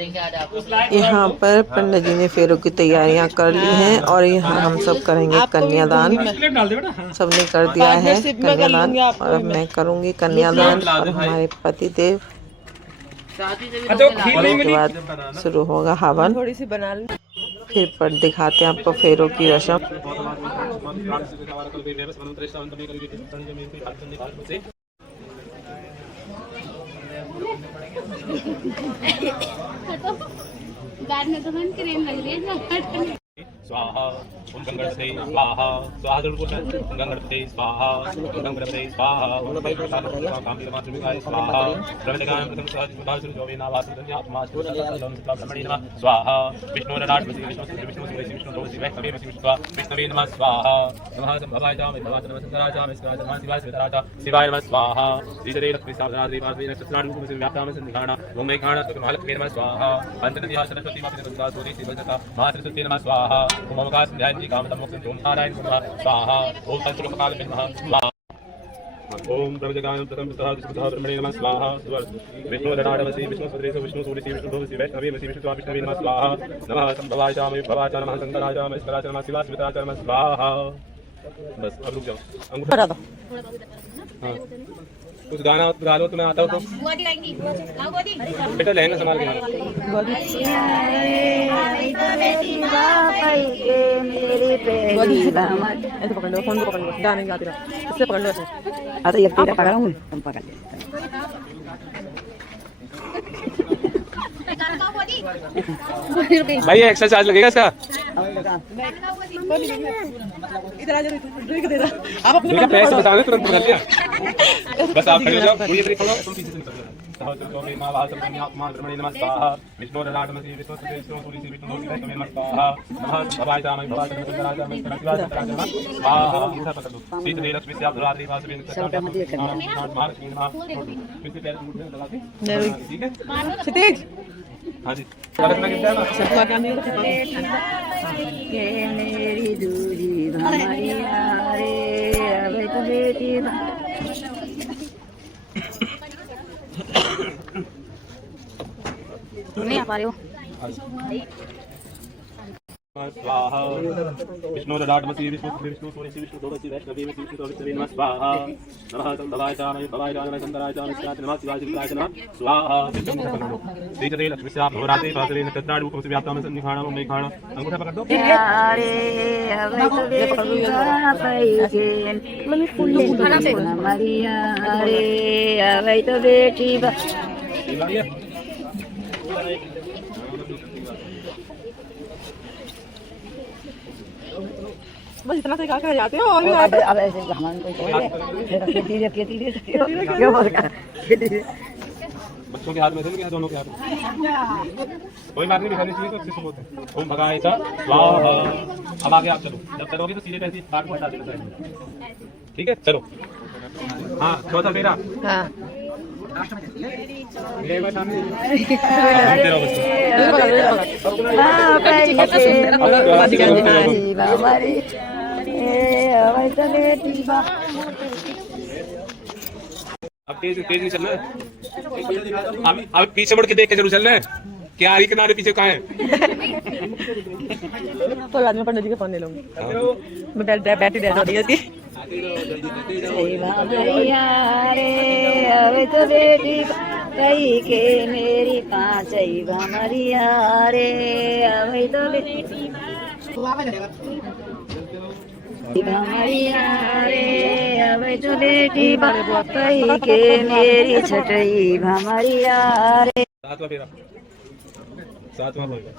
यहाँ पर पंडित जी ने फेरों की तैयारियां कर ली हैं और यहाँ हम सब करेंगे कन्यादान। सबने कर दिया है कन्यादान और अब मैं करूँगी कन्यादान और हमारे पति देव। उसके बाद शुरू होगा हवन। फिर पर दिखाते हैं आपको फेरों की रस्म। बैड में तो मन क्रीम लग रही है। स्वाहा ओम गंगणपते स्वाहा स्वाहा जरूर बोलना है। गंगणपते स्वाहा गंगणपते स्वाहा ओम कामदेवमातृकाय स्वाहा प्रवचनाय प्रथम सहस्रदासुर जोवेनावासुरन्यात्मास्तु ब्रह्मणे नमः स्वाहा विष्णुरराटवसी विष्णुसूर्यवसी विष्णुदोषि वैष्णवेवसी विष्णवे नमः स्वाहा नमः संभवाय च विभवाय नमः संतराय च विष्णुराय नमः शिवाय शिवराय शिवाय नमः स्वाहा श्रीधरे लक्ष्मी सावधारी वासवे नक्षत्राणुकुमसे व्याप्ताम संधिघाना ओम मेघाना महालक्ष्मी नमः स्वाहा अंतनदिया सरस्वती माता दुर्गा सूर्य शिवसता महासरस्वती नमः स्वाहा ओम अवकाश ध्यान जी कामदम मोक्षं ओम नारायण नमः स्वाहा ओम तंत्रलोकपाल नमः स्वाहा ओम प्रवचनाय प्रथम सहस्रदासुर ब्रह्मणे नमः स्वाहा विष्णुरराटवसी विष्णुसूर्यवसी विष्णुसूर्यवसी विष्णुदोषि वैष्णवेवसी विष्णुवे नमः स्वाहा नमः संभवाय च विभवाय च नमः संतराय च विष्णुराय नमः शिवाय शिवराय च नमः स्वाहा। बस अब रुक जाओ। अंगूठा दो। हां कुछ गाना गा लो, तुम्हें आता हो तो। बेटा लहंगा संभाल के ऐसे पकड़ लो, फोन को पकड़ लो, गाने गाते रहो, इससे पकड़ लो ऐसे। आता ये तेरा पकड़ा हूं, तुम पकड़ ले। भाई एक्स्ट्रा चार्ज लगेगा इसका। इधर आ जाओ, आप अपने पैसे बता दो, तुरंत कर दिया। बस आप खड़े हो जाओ, पूरी तरीके से तुम पीछे से निकल जाओ। सहस्रजोमे मां वासुदेवात्मा ब्रह्मणे नमः स्वाहा विष्णुरराटवसी विष्णुसूर्यवसी विष्णुदोषि वैष्णवे नमः स्वाहा नमः भवाय च भवाय च संतराय च विष्णुराय नमः स्वाहा। ये सब पकड़ लो। श्री लक्ष्मी सावधारी वासवे नक्षत्राणुकुमसे महालक्ष्मी नमः। फिर से पैर मुट्ठी में लगा के, ठीक है क्षितिज। हाँ जी सबका क्या नहीं मेरी दूरी भमरिया रे अब तो बेटी नहीं आ पा रहे हो। स्वाहा विष्णुरराटवसी विष्णुसूर्यवसी विष्णुदोषि वैष्णवेवसी विष्णुवे नमः स्वाहा नमः संभवाय च विभवाय च नमः संतराय च विष्णुराय नमः शिवाय शिवराय च नमः स्वाहा। श्रीधरे लक्ष्मी सावधारी वासवे नक्षत्राणुकुमसे व्याप्ताम संधिघाना ओम मेघाना। अंगूठा पकड़ दो। बस इतना से कर जाते हो और अब ऐसे हमारे बच्चों के हाथ में थे, दोनों के हाथ में कोई बात नहीं, दिखानी चाहिए तो अच्छे से बोलते हैं। ओम भगाय च स्वाहा। अब आगे आप चलो, जब चलोगे तो सीधे पैसे काट को हटा देना, ठीक है चलो। हाँ चौथा फेरा। हाँ अब तेज नहीं चलना है। अब पीछे मुड़ के देख के जरूर चलना है। क्या आरी किनारे पीछे कहाँ है? तो बाद में पंडित जी के फोन ले लूंगी। मैं बैटरी डेड हो रही है इसकी। तो बेटी कही के मेरी पाँचई भमरिया रे अभी तो बेटी भमरिया रे अभी तो बेटी कही के मेरी छठई भमरिया रे। सातवां फेरा, सातवां फेरा।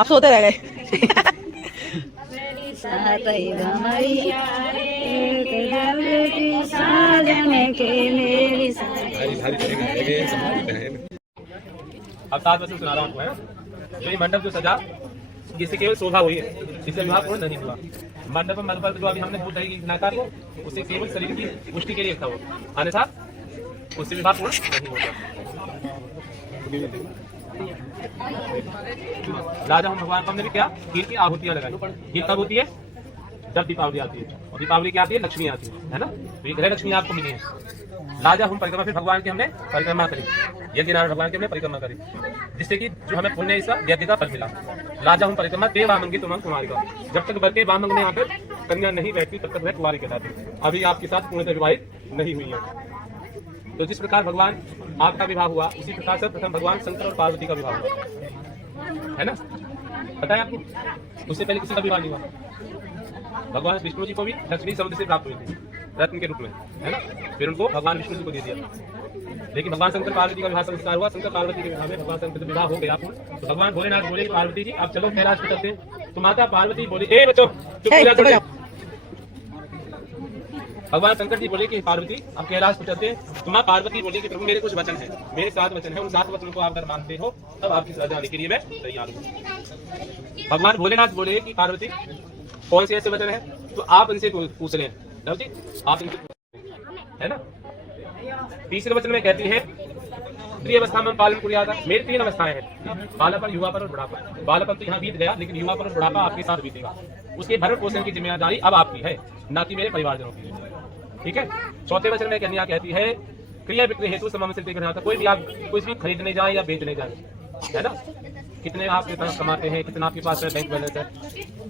आप सोते रह गए। सातई भमरिया रे साजन के मेरी अब 7 बजे सुना रहा हूँ आपको। ये मंडप जो सजा, जिससे केवल शोभा हुई है, इससे विवाह पूर्ण नहीं हुआ। मंडप में मधुपर जो अभी हमने भूत की नकार को, उससे केवल शरीर की पुष्टि के लिए था वो, अन्यथा उससे विवाह पूर्ण नहीं होता। राजा हम भगवान हमने भी क्या खीर की आहुतियां लगाई। खीर कब होती है? जब दीपावली आती है। और दीपावली क्या आती है? लक्ष्मी आती है ना। तो ये ग्रह लक्ष्मी आपको मिली है। लाजा हम परिक्रमा, फिर भगवान की हमने परिक्रमा करी, यज्ञनारायण भगवान की हमने परिक्रमा करी, जिससे कि जो हमें पुण्य इसका यज्ञ का फल मिला। लाजा हम परिक्रमा ते वामंगी तुम कुमारी का, जब तक वर के वामंग में यहाँ पे कन्या नहीं बैठती तब तक वह कुमारी कहलाती, अभी आपके साथ पूर्णतः विवाहित नहीं हुई है। तो जिस प्रकार भगवान आपका विवाह हुआ, उसी प्रकार से प्रथम भगवान शंकर और पार्वती का विवाह हुआ, है ना, पता है आपको। उससे पहले किसी का विवाह नहीं हुआ। भगवान विष्णु जी को भी दक्षिणी समुद्र से प्राप्त हुई थी रत्न के रूप में, है ना, फिर उनको भगवान विष्णु जी को दे दिया। लेकिन भगवान शंकर पार्वती का विवाह संस्कार हुआ, शंकर पार्वती के विवाह में भगवान शंकर से विवाह हो गया तो भगवान भोलेनाथ बोले पार्वती जी आप चलो कैलाश पे चलते हैं। तो माता पार्वती बोली ए बच्चों चुप हो जाओ। भगवान शंकर जी बोले कि पार्वती आप कैलाश पे चलते हैं। तो माँ पार्वती बोली कि प्रभु मेरे कुछ वचन है, मेरे 7 वचन है, उन 7 वचनों को आप अगर मानते हो तब आपकी साथ जाने के लिए मैं तैयार हूँ। भगवान भोलेनाथ बोले कि पार्वती कौन से ऐसे वचन है, तो आप इनसे पूछ लें, जी आप इनसे है ना। तीसरे वचन में कहती है प्रिय अवस्था में पालन पुरिया था। मेरी 3 अवस्थाएं हैं, बालापन, युवापन और बुढ़ापा। बालापन तो यहाँ बीत गया, लेकिन युवापन और बुढ़ापा आपके साथ बीतेगा। उसके भरण पोषण की जिम्मेदारी अब आपकी है, ना कि मेरे परिवारजनों की है, ठीक है। चौथे वचन में कन्या कहती है क्रिया विक्रय हेतु कोई भी आप कुछ भी खरीदने जाए या बेचने जाए, है ना, कितने आप कितना कमाते हैं, कितना आपके पास बैंक बैलेंस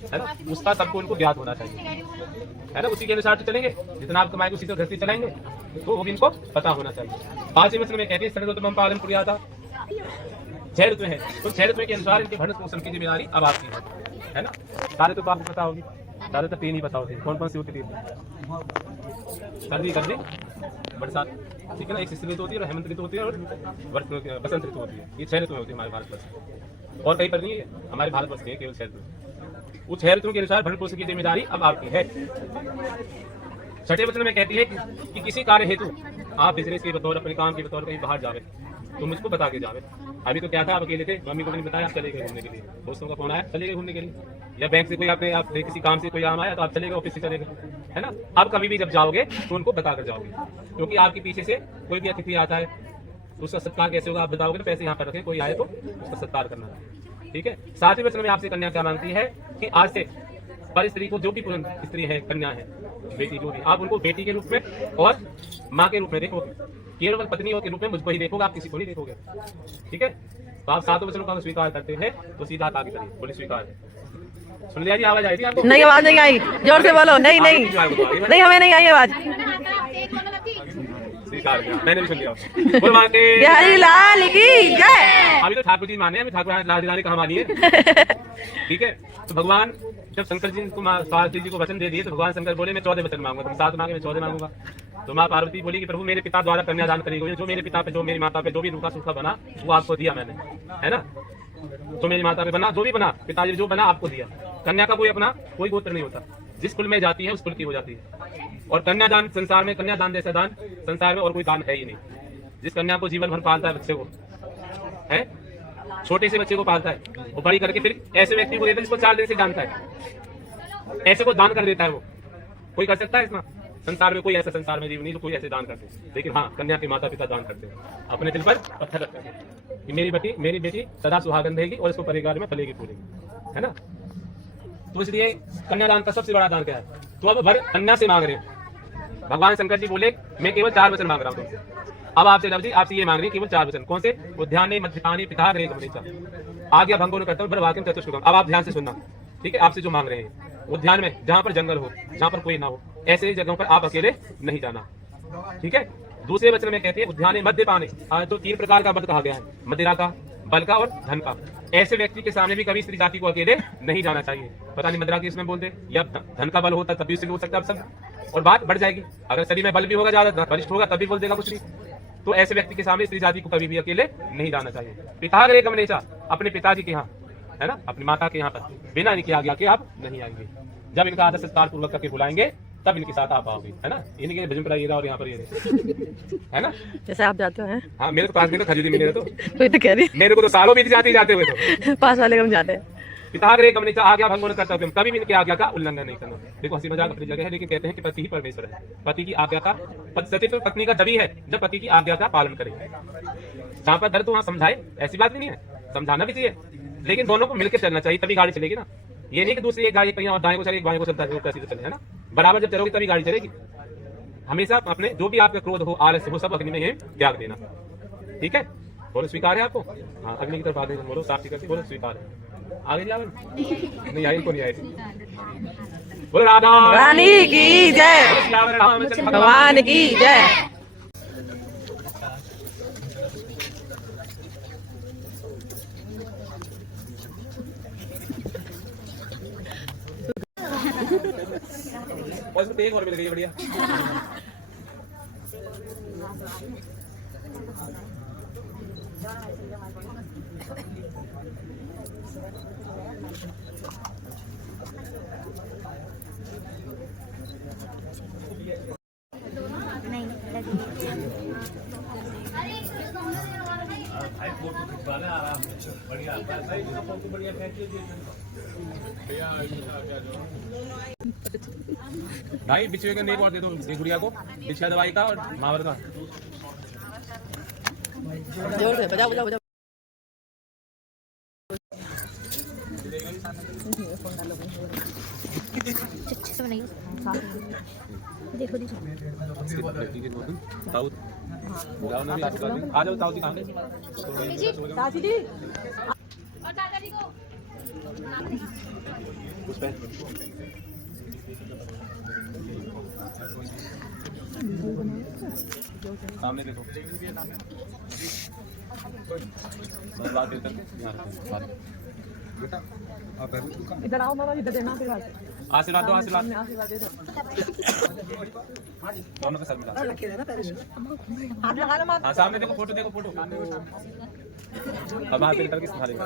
है ना, उसका सबको उनको ज्ञात होना चाहिए, है ना। उसी के अनुसार तो चलेंगे, जितना आप कमाएंगे उसी से घर से चलाएंगे, तो वो भी इनको पता होना चाहिए। 5वें वचन में कहती है सर्वोत्तम पालन पुरिया था। 6 ऋतु है, तो 6 ऋतु के अनुसार इनके भरण पोषण की जिम्मेदारी अब आपकी है ना। सारे तो आपको पता होगी, सारे तो 3 ही पता होते हैं। कौन कौन सी होती है? सर्दी, गर्मी, बरसात, ठीक है ना। एक शिशिर ऋतु होती है और हेमंत ऋतु होती है और बसंत ऋतु होती है। ये 6 ऋतु होती है हमारे भारतवर्ष, और कहीं पर नहीं है, हमारे भारतवर्ष के केवल 6 ऋतु। उस 6 ऋतुओं के अनुसार भरण पोषण की जिम्मेदारी अब आपकी है। 6ठे वचन में कहती है कि किसी कार्य हेतु आप बिजनेस के बतौर, अपने काम के बतौर कहीं बाहर जावे तो मुझको बता के जावे। अभी तो क्या था, आप अकेले थे, मम्मी को नहीं बताया, आप चले गए घूमने के लिए, दोस्तों का फोन आया चले गए घूमने के लिए, या बैंक से कोई आप किसी काम से कोई काम आया तो आप चले गए, ऑफिस से चले गए, है ना। आप कभी भी जब जाओगे तो उनको बता कर जाओगे, क्योंकि आपके पीछे से कोई भी अतिथि आता है तो उसका सत्कार कैसे होगा आप बताओगे ना। पैसे यहाँ पर रखें, कोई आए तो उसका सत्कार करना, ठीक है। 7वें वचन में आपसे कन्या क्या मांगती है कि आज से पर स्त्री को, जो भी स्त्री है, कन्या है, बेटी जो भी, आप उनको बेटी के रूप में और माँ के रूप में देखोगे, केवल पत्नी के रूप में मुझको ही देखोगे, आप किसी को नहीं देखोगे, ठीक है। तो आप 7 वचनों का स्वीकार करते हैं तो सीधा आगे करिए, बोले स्वीकार। सुन लिया जी, आवाज आई थी आपको? नहीं, आवाज नहीं आई, जोर से बोलो। नहीं नहीं नहीं, हमें नहीं आई आवाज। स्वीकार किया, मैंने भी सुन लिया। बोल माते बिहारी लाल की जय। अभी तो ठाकुर जी माने, अभी ठाकुर लाल कहाँ मानी है, ठीक है। तो भगवान जब शंकर जी को पार्वती जी को वचन दे दिए तो भगवान शंकर बोले मैं 14 वचन मांगूंगा, तुम 7 मांगे, मैं 14 मांगूंगा। तो माँ पार्वती बोली कि प्रभु मेरे पिता द्वारा कन्यादान करी गई, जो मेरे पिता पे, जो मेरी माता पे जो भी रूखा सूखा बना वो आपको दिया मैंने, है ना। तो मेरी माता पे बना, जो भी बना, पिताजी जो बना आपको दिया। कन्या का कोई अपना कोई गोत्र नहीं होता, जिस कुल में जाती है उस कुल की हो जाती है। और कन्यादान संसार में, कन्यादान जैसा दान संसार में और कोई दान है ही नहीं। जिस कन्या को जीवन भर पालता है बच्चे को, है, छोटे से बच्चे को पालता है, वो बड़ी करके फिर ऐसे व्यक्ति को देता है जिसको 4 दिन से जानता है, ऐसे को दान कर देता है। वो कोई कर सकता है इतना? संसार में कोई ऐसा संसार में जीव नहीं जो कोई ऐसे दान करते। लेकिन हाँ, कन्या के माता पिता दान करते हैं, अपने दिल पर पत्थर रखते हैं कि मेरी बेटी सदा सुहागन रहेगी और इसको परिवार में फलेगी फूलेगी, है ना। तो इसलिए कन्यादान का सबसे बड़ा दान क्या है? तो अब भर कन्या से मांग रहे हैं। भगवान शंकर जी बोले मैं केवल 4 वचन मांग रहा हूँ तुमसे। अब आपसे लव जी आपसे ये मांग रही है केवल 4 वचन। कौन से? उद्याने मध्यपानी पिता गृह गमनीचा आज्ञा भंगो न करता हूं वाक्यम चतुष्टकम। अब आप ध्यान से सुनना, ठीक है। आपसे जो मांग रहे हैं उद्यान में, जहाँ पर जंगल हो, जहाँ पर कोई ना हो, ऐसे जगहों पर आप अकेले नहीं जाना, ठीक है। दूसरे वचन में कहते हैं उद्याने मद्यपाने, तो 3 प्रकार का मद कहा गया है, मदिरा का, बल का और धन का। ऐसे व्यक्ति के सामने भी कभी स्त्री जाति को अकेले नहीं जाना चाहिए। पता नहीं मदिरा की इसमें बोलते या धन का बल होता तब भी उससे हो सकता है सब, और बात बढ़ जाएगी। अगर शरीर में बल भी होगा, ज्यादा बलिष्ठ होगा, तभी बोल देगा कुछ नहीं। तो ऐसे व्यक्ति के सामने स्त्री जाति को कभी भी अकेले नहीं जाना चाहिए। पिता गृह गमनीचा, अपने पिताजी के यहाँ, है ना, अपनी माता के यहाँ पर बिना इनकी आज्ञा के आप नहीं आएंगे। जब इनका आदर सत्कार पूर्वक करके बुलाएंगे तब इनके साथ आप आओगे, है ना। इनके भजन कराइएगा और यहाँ पर ये है ना, जैसे आप जाते हैं। हाँ, मेरे तो 5 दिन खरीदी मेरे तो कोई तो कह रही, मेरे को तो सालों बीत जाते हुए तो पास वाले कम जाते हैं। पिता गृह गमनीचा आज्ञा भंग न करता, कभी भी इनकी आज्ञा का उल्लंघन नहीं करना। देखो हंसी मजाक अपनी जगह है, लेकिन कहते हैं कि पति ही परमेश्वर है। पति की आज्ञा का सतीत्व पत्नी का तभी है जब पति की आज्ञा का पालन करे। जहाँ पर दर्द वहाँ समझाए, ऐसी बात भी नहीं है, समझाना भी चाहिए, लेकिन दोनों को मिलकर चलना चाहिए, तभी गाड़ी चलेगी ना। ये नहीं कि दूसरी एक गाड़ी कहीं और दाएं को चले, बाएं को चलता है, कैसे चले, है ना। बराबर जब चलोगे तभी गाड़ी चलेगी, हमेशा अपने जो भी आपका क्रोध हो, आलस्य हो, सब अग्नि में है त्याग देना। ठीक है, बोलो स्वीकार है आपको? हाँ, अग्नि की तरफ आगे बोलो, साक्षी करके बोलो स्वीकार है। आगे नहीं नहीं आई, इनको नहीं आई। बोलो राधा रानी की जय, भगवान की जय। और इसको एक और मिल गई बढ़िया। भाई बिछुए का नेक और दे दो गुड़िया को, बिछुआ दवाई का और मावर का। जोर से बजाओ बजाओ बजाओ। देखो देखो आ जाओ ताऊ जी, कहाँ गए? चाची जी और दादाजी को सामने देखो, इधर आओ मामा, इधर देना आशीर्वाद। आशीर्वाद दो, आशीर्वाद आशीर्वाद दे दो। दोनों के साथ मिला। हाथ लगा लो माँ। हाँ सामने देखो, फोटो देखो, फोटो। अब हाथ पे करके संभालेगा।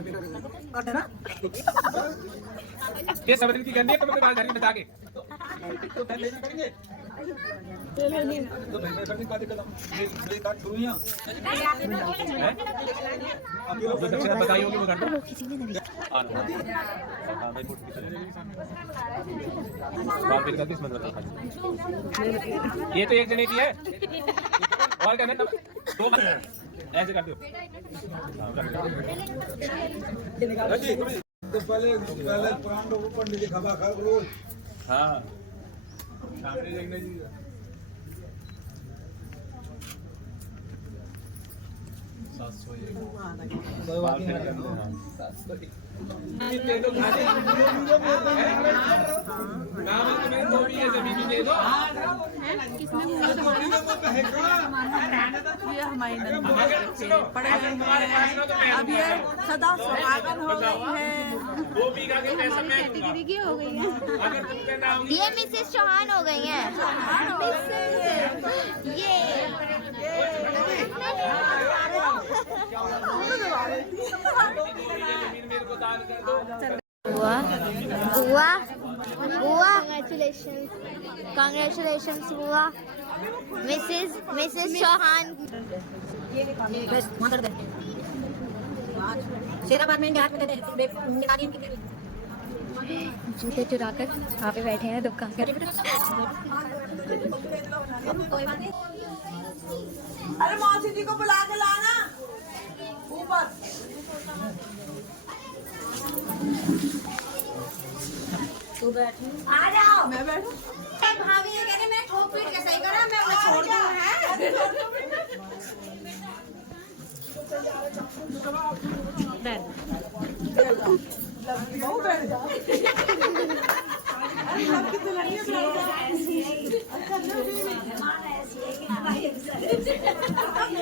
ये सब दिन की गंदी है, तुम्हें बाहर घर में बचा के। बताई होगी वो घंटा। ये तो एक जने की है, और क्या दो ऐसे कर दो। पहले प्राण को पंडित जी खबा कर रोज। हाँ सामने देखने जी ये हमारी पड़े हैं, अब ये सदा सुहागन हो गई है। कैटेगरी की हो गई है। ये मिसेस चौहान हो गई हैं। ये बुआ बुआ बुआ कांग्रेचुलेशंस बुआ। मिसेस चौहान। शेराबाद में इनके हाथ में दे दे, निकालिए इनकी। जूते चुराकर वहाँ पे बैठे हैं दुकान पर। अरे मौसी जी को बुला के लाना ऊपर। तू बैठ, आ जाओ, मैं बैठूं। भाभी ये कह रही मैं ठोक पीट के सही करा, मैं उन्हें छोड़ दूं है। बहुत बैठ जा।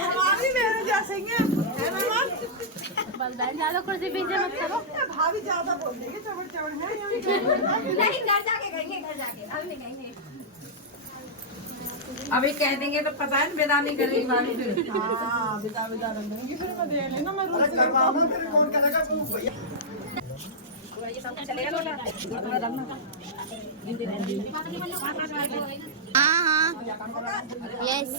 हमारी मेरे जैसे ही है मेहमान। ज्यादा कुर्सी पीछे मत करो। भाभी ज्यादा बोल देंगे, चवड़ चवड़ है। नहीं, घर जाके कहेंगे, घर जाके अभी नहीं कहेंगे। अभी कह देंगे तो पता है विदा नहीं करेगी भाभी फिर। हाँ विदा विदा रख देंगी, फिर मैं दे लेना, मैं रोज करवाना फिर कौन करेगा तू भैया। हाँ हाँ यस।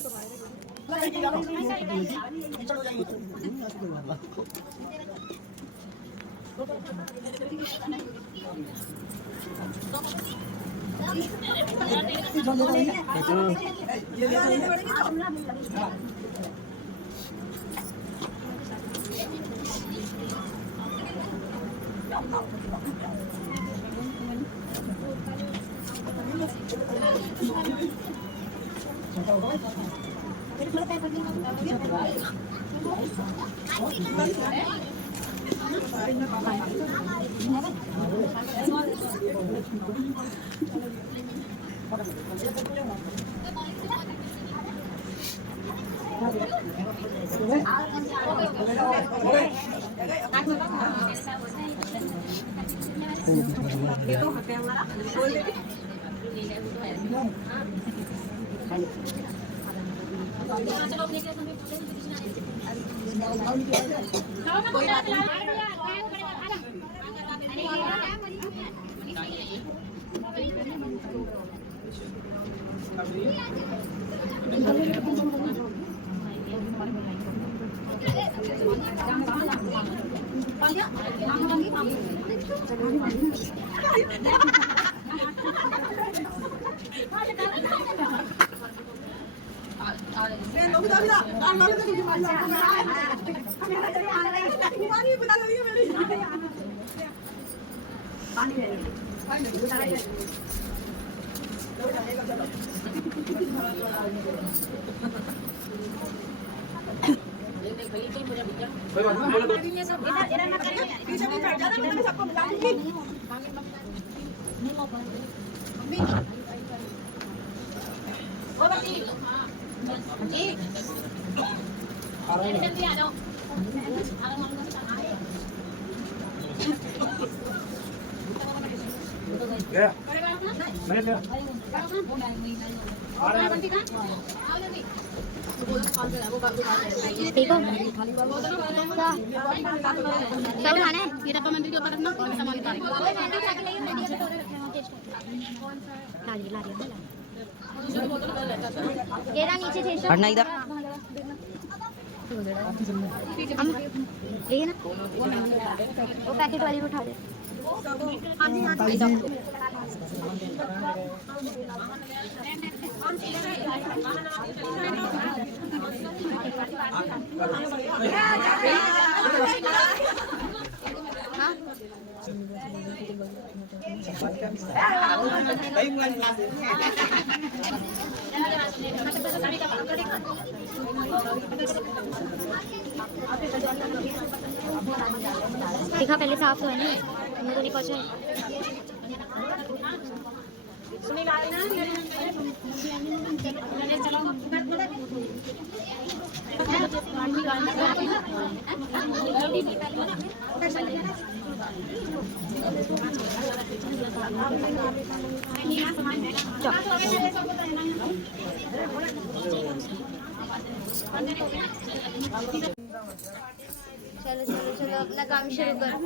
ठीक हो सब खाना है मेरा मंदिर के ऊपर रखना और सामान ला रही नीचे थे हटना इधर हम ये ना वो पैकेट वाली उठा दे देखा पहले साफ तो है ना मुझे तो नहीं पहुंचा चलो चलो चलो अपना काम शुरू करो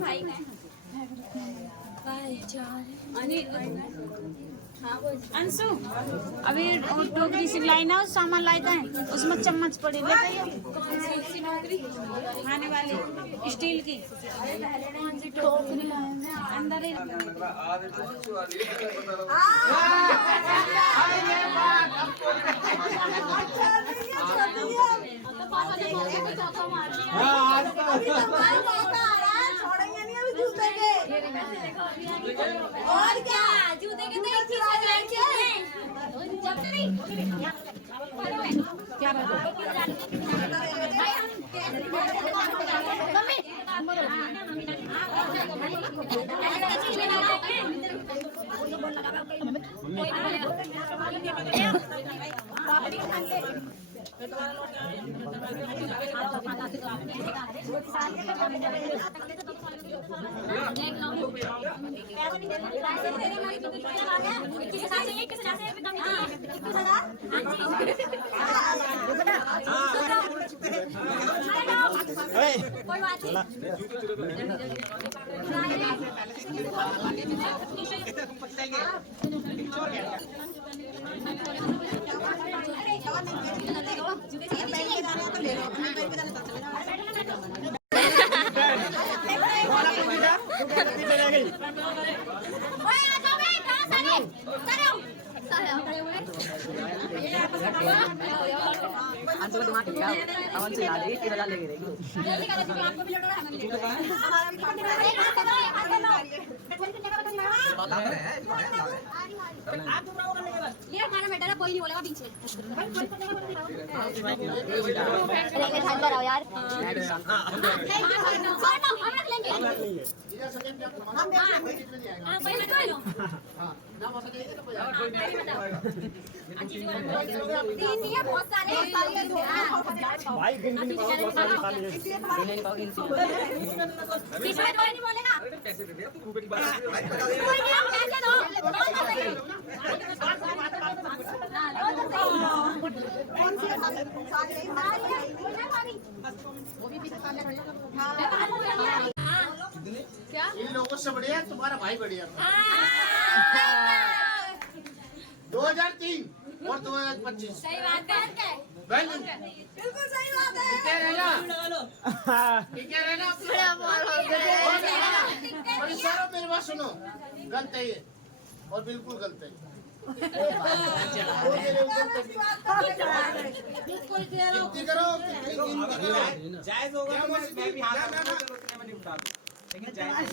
भाई अंशु अभी टोकरी से लाई ना सामान लाए है उसमें चम्मच पड़ी ले खाने वाली स्टील की टोकरी अंदर ही और क्या जूते के तो एक ही क्या कोई बात नहीं ये हमारा बेटा ना, कोई नहीं बोलेगा बीच में। अंदर आओ यार। बहुत सारे नहीं बोलेगा। क्या इन लोगों से बढ़िया तुम्हारा भाई बढ़िया 2003 और 2025 सही बात है। बिल्कुल सही बात है। ठीक है रहना और इस सारा मेरे बात सुनो, गलत है ये और बिल्कुल गलत है। जायज होगा तो मैं भी हाथ लेकिन जायज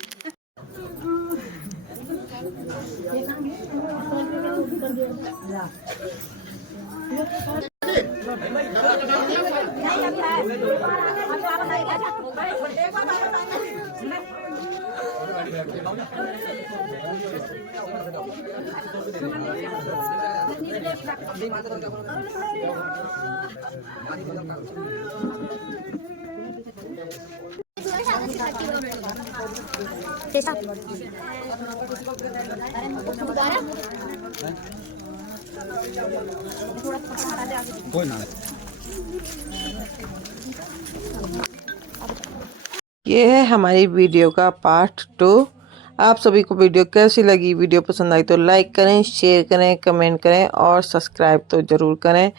ये है हमारी वीडियो का पार्ट 2। आप सभी को वीडियो कैसी लगी? वीडियो पसंद आई तो लाइक करें, शेयर करें, कमेंट करें और सब्सक्राइब तो ज़रूर करें।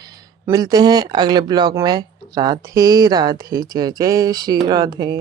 मिलते हैं अगले ब्लॉग में। राधे राधे, जय जय श्री राधे।